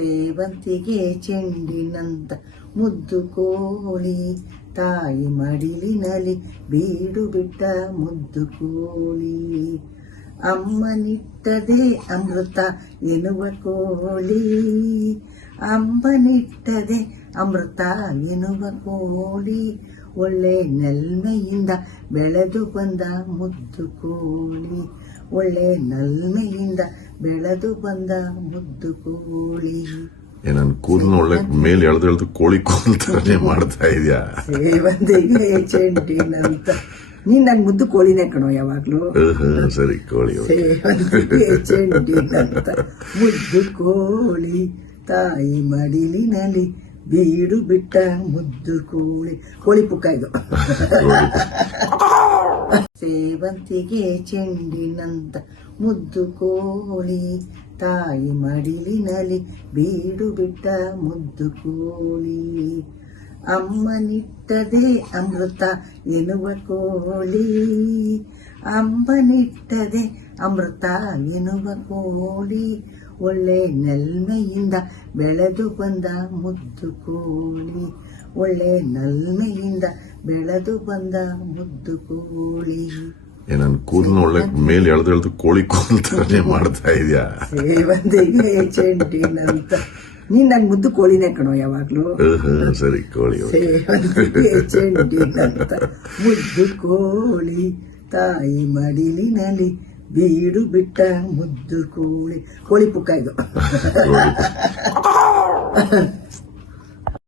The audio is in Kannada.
ಸೇವಂತಿಗೆ ಚೆಂಡಿನಂತ ಮುದ್ದು ಕೋಳಿ, ತಾಯಿ ಮಡಿಲಿನಲ್ಲಿ ಬೀಡು ಬಿಟ್ಟ ಮುದ್ದು ಕೋಳಿ. ಅಮ್ಮನಿಟ್ಟದೆ ಅಮೃತ ಎನ್ನುವ ಕೋಳಿ, ಅಮ್ಮನಿಟ್ಟದೆ ಅಮೃತ ಎನ್ನುವ ಕೋಳಿ. ಒಳ್ಳೆ ನೆಲ್ಮೆಯಿಂದ ಬೆಳೆದು ಬಂದ ಮುದ್ದು ಕೋಳಿ, ಒಳ್ಳೆ ನಲ್ಮೆಯಿಂದ ಬೆಳೆದು ಬಂದ ಮುದ್ದು ಕೋಳಿ. ನನ್ ಕೂದಲು ಒಳ್ಳೆ ಮೇಲೆ ಎಳೆದು ಕೋಳಿ ಕೂದಲು ತರನೇ ಮಾಡ್ತಾ ಇದೆಯಾ? ಸೇವಂತಿಗೆ ಚೆಂಡಿನಂತ. ನೀನ್ ನನ್ ಮುದ್ದು ಕೋಳಿನೇ ಕಣೋ ಯಾವಾಗ್ಲೂ. ಸರಿ, ಕೋಳಿ. ಸೇವಂತಿಗೆ ಚೆಂಡಿನಂತ ಮುದ್ದು ಕೋಳಿ, ತಾಯಿ ಮಡಿಲಿನಲ್ಲಿ ಬೀಡು ಬಿಟ್ಟ ಮುದ್ದು ಕೋಳಿ. ಕೋಳಿ ಪುಕ್ಕ ಇದು. ಸೇವಂತಿಗೆ ಚೆಂಡಿನಂತ ಮುದ್ದು ಕೋಳಿ, ತಾಯಿ ಮಡಿಲಿನಲ್ಲಿ ಬೀಡು ಬಿಟ್ಟ ಮುದ್ದು ಕೋಳಿ. ಅಮ್ಮನಿಟ್ಟದೆ ಅಮೃತ ಎನ್ನುವ ಕೋಳಿ, ಅಮ್ಮನಿಟ್ಟದೆ ಅಮೃತ ಎನ್ನುವ ಕೋಳಿ. ಒಳ್ಳೆ ನೆಲ್ಮೆಯಿಂದ ಬೆಳೆದು ಬಂದ ಮುದ್ದು ಕೋಳಿ, ಒಳ್ಳೆ ನಲ್ಮೆಯಿಂದ ಬೆಳೆದು ಬಂದ ಮುದ್ದು ಕೋಳಿ. ನನ್ ಕೂದಲು ಒಳ್ಳೆ ಮೇಲೆ ಎಳೆದು ಕೋಳಿ ಕೂದಲು ತರನೇ ಮಾಡ್ತಾ ಇದೆಯಾ? ಸೇವಂತಿಗೆ ಚೆಂಡಿನಂತ. ನೀನ್ ನನ್ ಮುದ್ದು ಕೋಳಿನೇ ಕಣೋ ಯಾವಾಗ್ಲೂ. ಸರಿ, ಕೋಳಿ. ಸೇವಂತಿಗೆ ಚೆಂಡಿನಂತ ಮುದ್ದು ಕೋಳಿ, ತಾಯಿ ಮಡಿಲಿನಲ್ಲಿ ಬೀಡು ಬಿಟ್ಟ ಮುದ್ದು ಕೋಳಿ. ಕೋಳಿ ಪುಕ್ಕ ಇದು.